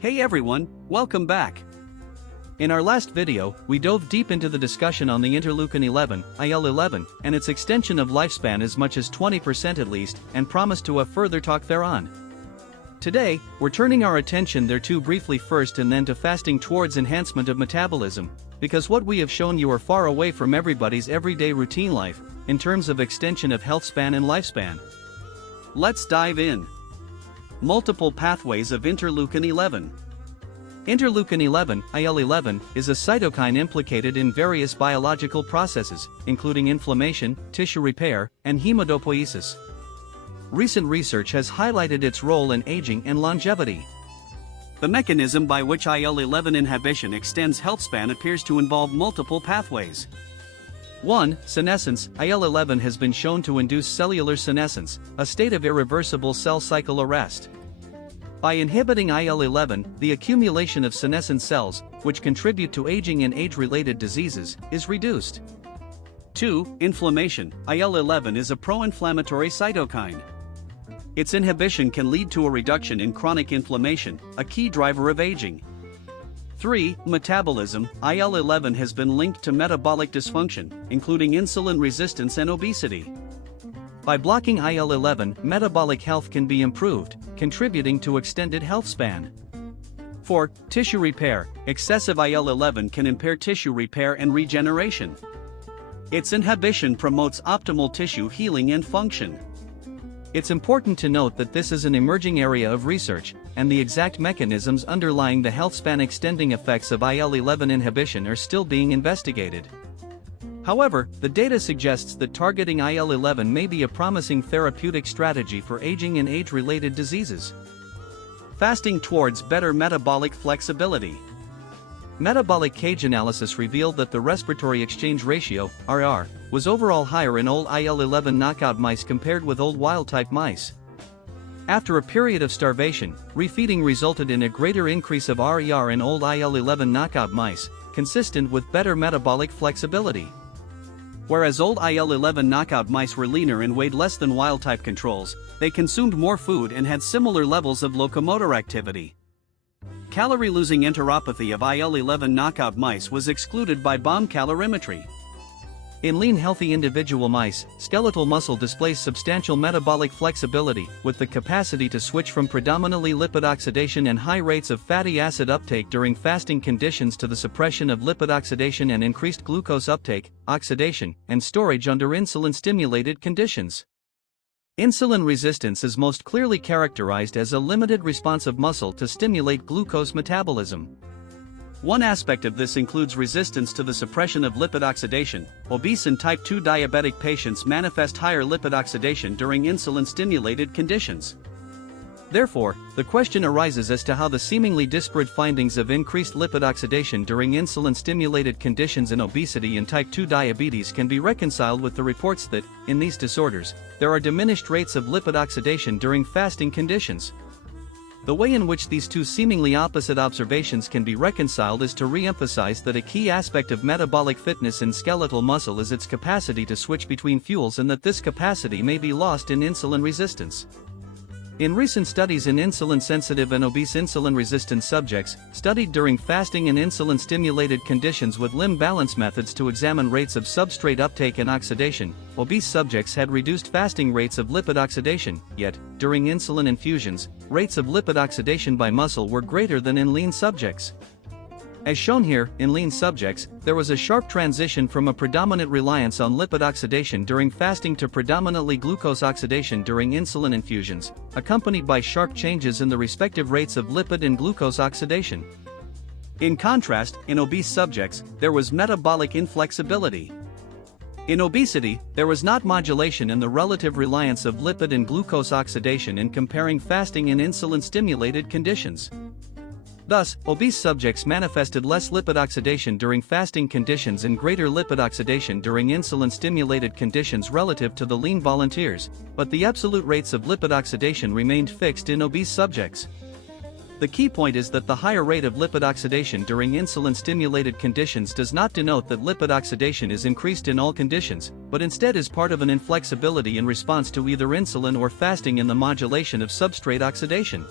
Hey everyone, welcome back. In our last video, we dove deep into the discussion on the interleukin 11, IL-11, and its extension of lifespan as much as 20% at least, and promised to have further talk thereon. Today, we're turning our attention thereto briefly first and then to fasting towards enhancement of metabolism, because what we have shown you are far away from everybody's everyday routine life, in terms of extension of health span and lifespan. Let's dive in. Multiple pathways of interleukin 11. Interleukin 11, IL-11, is a cytokine implicated in various biological processes, including inflammation, tissue repair, and hematopoiesis. Recent research has highlighted its role in aging and longevity. The mechanism by which IL-11 inhibition extends health span appears to involve multiple pathways. 1. Senescence. IL-11 has been shown to induce cellular senescence, a state of irreversible cell cycle arrest. By inhibiting IL-11, the accumulation of senescent cells, which contribute to aging and age-related diseases, is reduced. 2. Inflammation. IL-11 is a pro-inflammatory cytokine. Its inhibition can lead to a reduction in chronic inflammation, a key driver of aging. 3. Metabolism. IL-11 has been linked to metabolic dysfunction, including insulin resistance and obesity. By blocking IL-11, metabolic health can be improved, contributing to extended health span. 4. Tissue repair. Excessive IL-11 can impair tissue repair and regeneration. Its inhibition promotes optimal tissue healing and function. It's important to note that this is an emerging area of research, and the exact mechanisms underlying the health span extending effects of IL-11 inhibition are still being investigated. However, the data suggests that targeting IL-11 may be a promising therapeutic strategy for aging and age-related diseases. Fasting towards better metabolic flexibility. Metabolic cage analysis revealed that the respiratory exchange ratio, RR, was overall higher in old IL-11 knockout mice compared with old wild-type mice. After a period of starvation, refeeding resulted in a greater increase of RER in old IL-11 knockout mice, consistent with better metabolic flexibility. Whereas old IL-11 knockout mice were leaner and weighed less than wild-type controls, they consumed more food and had similar levels of locomotor activity. Calorie-losing enteropathy of IL-11 knockout mice was excluded by bomb calorimetry. In lean healthy individual mice, skeletal muscle displays substantial metabolic flexibility, with the capacity to switch from predominantly lipid oxidation and high rates of fatty acid uptake during fasting conditions to the suppression of lipid oxidation and increased glucose uptake, oxidation, and storage under insulin-stimulated conditions. Insulin resistance is most clearly characterized as a limited response of muscle to stimulate glucose metabolism. One aspect of this includes resistance to the suppression of lipid oxidation. Obese and type 2 diabetic patients manifest higher lipid oxidation during insulin-stimulated conditions. Therefore, the question arises as to how the seemingly disparate findings of increased lipid oxidation during insulin-stimulated conditions in obesity and type 2 diabetes can be reconciled with the reports that, in these disorders, there are diminished rates of lipid oxidation during fasting conditions. The way in which these two seemingly opposite observations can be reconciled is to re-emphasize that a key aspect of metabolic fitness in skeletal muscle is its capacity to switch between fuels and that this capacity may be lost in insulin resistance. In recent studies in insulin-sensitive and obese insulin-resistant subjects, studied during fasting and insulin-stimulated conditions with limb balance methods to examine rates of substrate uptake and oxidation, obese subjects had reduced fasting rates of lipid oxidation, yet, during insulin infusions, rates of lipid oxidation by muscle were greater than in lean subjects. As shown here, in lean subjects, there was a sharp transition from a predominant reliance on lipid oxidation during fasting to predominantly glucose oxidation during insulin infusions, accompanied by sharp changes in the respective rates of lipid and glucose oxidation. In contrast, in obese subjects, there was metabolic inflexibility. In obesity, there was not modulation in the relative reliance of lipid and glucose oxidation in comparing fasting and insulin-stimulated conditions. Thus, obese subjects manifested less lipid oxidation during fasting conditions and greater lipid oxidation during insulin-stimulated conditions relative to the lean volunteers, but the absolute rates of lipid oxidation remained fixed in obese subjects. The key point is that the higher rate of lipid oxidation during insulin-stimulated conditions does not denote that lipid oxidation is increased in all conditions, but instead is part of an inflexibility in response to either insulin or fasting in the modulation of substrate oxidation.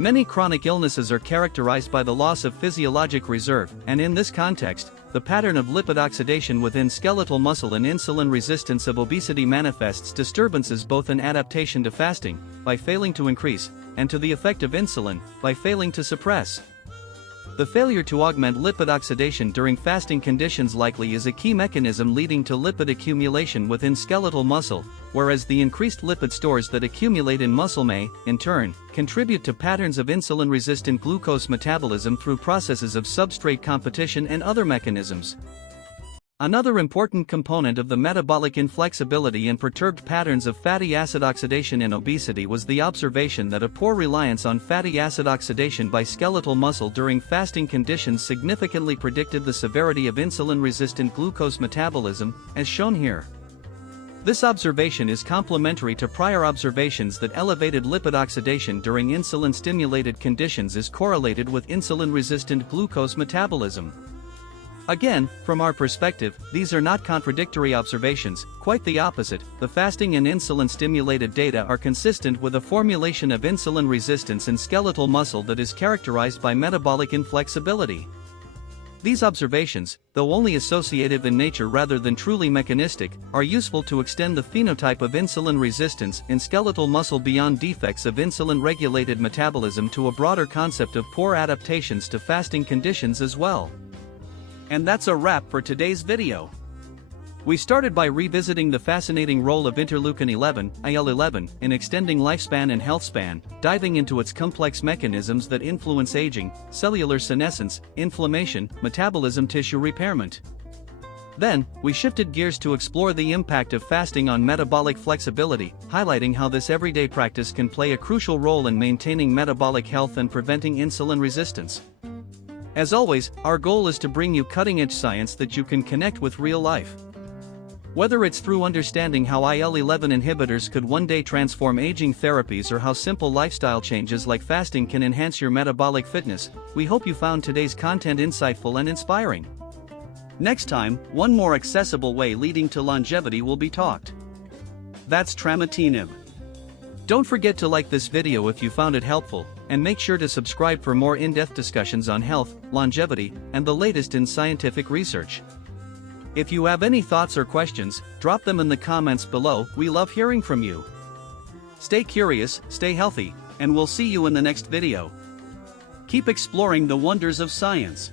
Many chronic illnesses are characterized by the loss of physiologic reserve, and in this context, the pattern of lipid oxidation within skeletal muscle and insulin resistance of obesity manifests disturbances both in adaptation to fasting, by failing to increase, and to the effect of insulin, by failing to suppress. The failure to augment lipid oxidation during fasting conditions likely is a key mechanism leading to lipid accumulation within skeletal muscle, whereas the increased lipid stores that accumulate in muscle may, in turn, contribute to patterns of insulin-resistant glucose metabolism through processes of substrate competition and other mechanisms. Another important component of the metabolic inflexibility and perturbed patterns of fatty acid oxidation in obesity was the observation that a poor reliance on fatty acid oxidation by skeletal muscle during fasting conditions significantly predicted the severity of insulin-resistant glucose metabolism, as shown here. This observation is complementary to prior observations that elevated lipid oxidation during insulin-stimulated conditions is correlated with insulin-resistant glucose metabolism. Again, from our perspective, these are not contradictory observations, quite the opposite. The fasting and insulin-stimulated data are consistent with a formulation of insulin resistance in skeletal muscle that is characterized by metabolic inflexibility. These observations, though only associative in nature rather than truly mechanistic, are useful to extend the phenotype of insulin resistance in skeletal muscle beyond defects of insulin-regulated metabolism to a broader concept of poor adaptations to fasting conditions as well. And that's a wrap for today's video. We started by revisiting the fascinating role of interleukin 11, IL-11, in extending lifespan and health span, diving into its complex mechanisms that influence aging, cellular senescence, inflammation, metabolism, tissue repairment. Then, we shifted gears to explore the impact of fasting on metabolic flexibility, highlighting how this everyday practice can play a crucial role in maintaining metabolic health and preventing insulin resistance. As always, our goal is to bring you cutting-edge science that you can connect with real life. Whether it's through understanding how IL-11 inhibitors could one day transform aging therapies or how simple lifestyle changes like fasting can enhance your metabolic fitness, we hope you found today's content insightful and inspiring. Next time, one more accessible way leading to longevity will be talked. That's trametinib. Don't forget to like this video if you found it helpful, and make sure to subscribe for more in-depth discussions on health, longevity, and the latest in scientific research. If you have any thoughts or questions, drop them in the comments below. We love hearing from you. Stay curious, stay healthy, and we'll see you in the next video. Keep exploring the wonders of science.